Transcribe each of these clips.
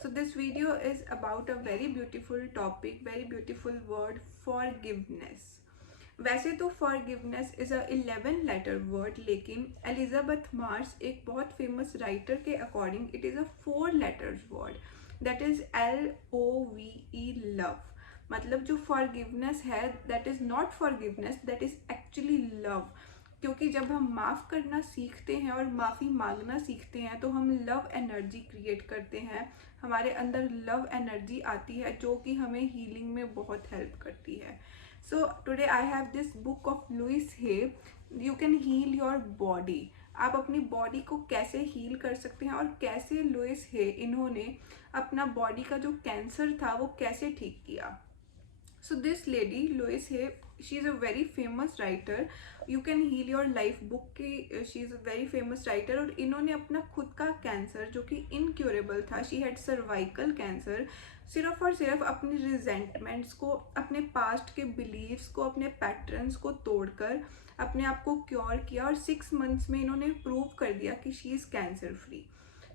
So this video is about a very beautiful topic, very beautiful word, forgiveness. वैसे तो forgiveness is a 11 letter word, लेकिन Elizabeth Mars एक बहुत famous writer के according it is a 4 letters word, that is LOVE, love. मतलब जो forgiveness है that is not forgiveness, that is actually love. क्योंकि जब हम माफ़ करना सीखते हैं और माफ़ी मांगना सीखते हैं तो हम लव एनर्जी क्रिएट करते हैं, हमारे अंदर लव एनर्जी आती है जो कि हमें हीलिंग में बहुत हेल्प करती है. So today I have this book of Louise Hay, you can heal your body. आप अपनी बॉडी को कैसे हील कर सकते हैं और कैसे लुइस हे इन्होंने अपना बॉडी का जो कैंसर था वो कैसे ठीक किया. So this lady Lois Hay, she is a very famous writer. You can heal your life book की she is a very famous writer. और इन्होंने अपना खुद का कैंसर जो कि इनक्योरेबल था, she had cervical cancer, सिर्फ और सिर्फ अपने रिजेंटमेंट्स को, अपने पास्ट के बिलीव्स को, अपने पैटर्न्स को तोड़कर अपने आप को क्योर किया और 6 मंथ्स में इन्होंने प्रूव कर दिया कि शी इज़ कैंसर फ्री.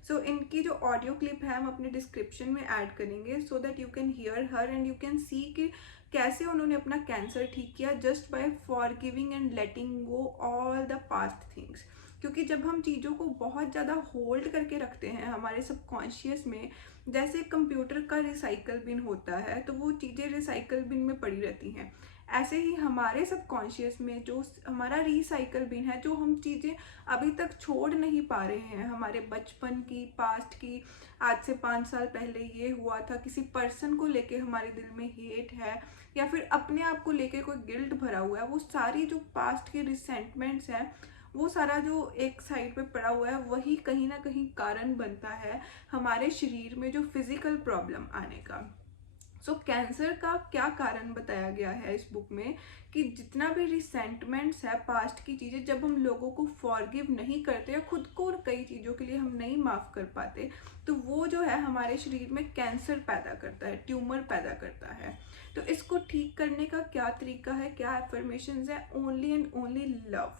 सो इनकी जो ऑडियो क्लिप है हम अपने डिस्क्रिप्शन में ऐड करेंगे so that you can hear her and you can see कि कैसे उन्होंने अपना कैंसर ठीक किया just by forgiving and letting go all the past things. क्योंकि जब हम चीज़ों को बहुत ज़्यादा होल्ड करके रखते हैं हमारे सबकॉन्शियस में, जैसे कंप्यूटर का रिसाइकल बिन होता है तो वो चीज़ें रिसाइकल बिन में पड़ी रहती हैं, ऐसे ही हमारे सबकॉन्शियस में जो हमारा रिसाइकल बिन है, जो हम चीज़ें अभी तक छोड़ नहीं पा रहे हैं, हमारे बचपन की, पास्ट की, आज से 5 साल पहले ये हुआ था, किसी पर्सन को लेके हमारे दिल में हेट है या फिर अपने आप को लेके कोई गिल्ट भरा हुआ है, वो सारी जो पास्ट के रिसेंटमेंट्स हैं वो सारा जो एक साइड पे पड़ा हुआ है वही कहीं ना कहीं कारण बनता है हमारे शरीर में जो फिजिकल प्रॉब्लम आने का. सो कैंसर का क्या कारण बताया गया है इस बुक में कि जितना भी रिसेंटमेंट्स है, पास्ट की चीज़ें, जब हम लोगों को फॉरगिव नहीं करते या खुद को कई चीज़ों के लिए हम नहीं माफ़ कर पाते तो वो जो है हमारे शरीर में कैंसर पैदा करता है, ट्यूमर पैदा करता है. तो इसको ठीक करने का क्या तरीका है, क्या एफर्मेशंस है? Only and only love.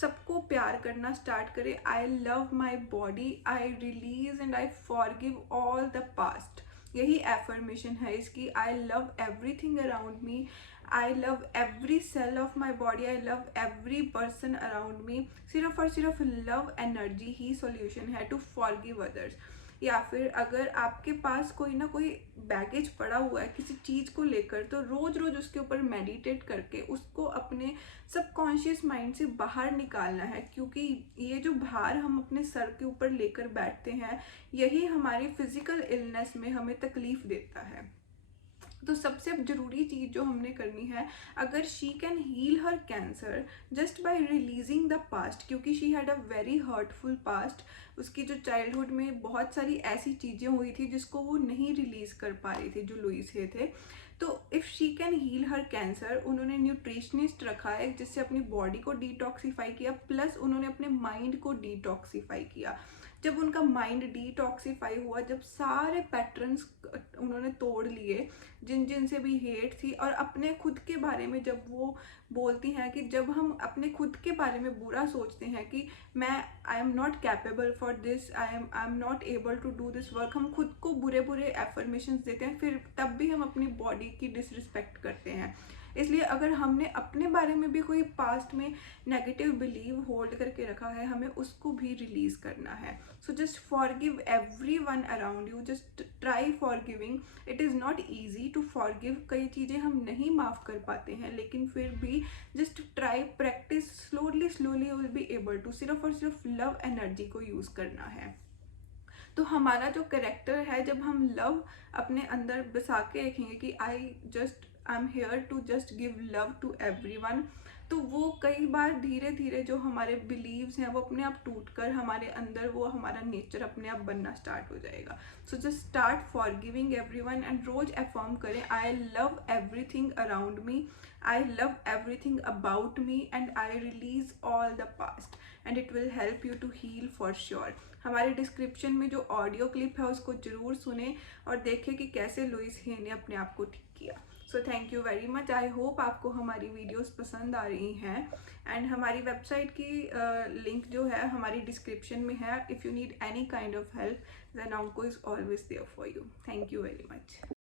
सबको प्यार करना स्टार्ट करें. I love my body, I release and I forgive all the past. यही एफर्मेशन है इसकी. I love everything around me, I love every cell of my body, I love every person around me. सिर्फ और सिर्फ love energy ही solution है to forgive others. या फिर अगर आपके पास कोई ना कोई बैगेज पड़ा हुआ है किसी चीज़ को लेकर, तो रोज़ रोज़ उसके ऊपर मेडिटेट करके उसको अपने सबकॉन्शियस माइंड से बाहर निकालना है. क्योंकि ये जो भार हम अपने सर के ऊपर लेकर बैठते हैं यही हमारी फिजिकल इलनेस में हमें तकलीफ देता है. तो सबसे ज़रूरी चीज़ जो हमने करनी है, अगर she can heal her cancer just by releasing the past, क्योंकि she had a very hurtful past. उसकी जो चाइल्डहुड में बहुत सारी ऐसी चीज़ें हुई थी जिसको वो नहीं रिलीज़ कर पा रही थी, जो लुइस हे थे. तो if she can heal her cancer, उन्होंने न्यूट्रिशनिस्ट रखा है जिससे अपनी बॉडी को डिटॉक्सीफाई किया, प्लस उन्होंने अपने माइंड को डिटॉक्सीफाई किया. जब उनका माइंड डिटॉक्सीफाई हुआ, जब सारे पैटर्न्स उन्होंने तोड़ लिए जिन जिन से भी हेट थी, और अपने खुद के बारे में जब वो बोलती हैं कि जब हम अपने खुद के बारे में बुरा सोचते हैं कि मैं I am not capable for this, I am not able to do this work, हम खुद को बुरे बुरे एफर्मेशंस देते हैं, फिर तब भी हम अपनी बॉडी की डिसरिस्पेक्ट करते हैं. इसलिए अगर हमने अपने बारे में भी कोई पास्ट में नेगेटिव बिलीव होल्ड करके रखा है, हमें उसको भी रिलीज़ करना है. So just forgive everyone around you, just try forgiving. It is not easy to forgive. कई चीज़ें हम नहीं माफ़ कर पाते हैं, लेकिन फिर भी just try, practice, slowly slowly will be able to. सिर्फ और सिर्फ लव एनर्जी को यूज़ करना है. तो हमारा जो करेक्टर है, जब हम लव अपने अंदर बसा के रखेंगे कि I am here to just give love to everyone, तो वो कई बार धीरे धीरे जो हमारे बिलीव्स हैं वो अपने आप टूट कर हमारे अंदर वो हमारा नेचर अपने आप बनना स्टार्ट हो जाएगा. So just start for giving everyone and रोज अफर्म करें, I love everything around me, I love everything about me and I release all the past and it will help you to heal for sure. हमारे description में जो audio clip है उसको ज़रूर सुने और देखें कि कैसे लुइस हे ने अपने आप को ठीक किया। So thank you very much. I hope आपको हमारी वीडियोस पसंद आ रही हैं एंड हमारी वेबसाइट की लिंक जो है हमारी डिस्क्रिप्शन में है। If you need any kind of help then Onco is always there for you. Thank you very much.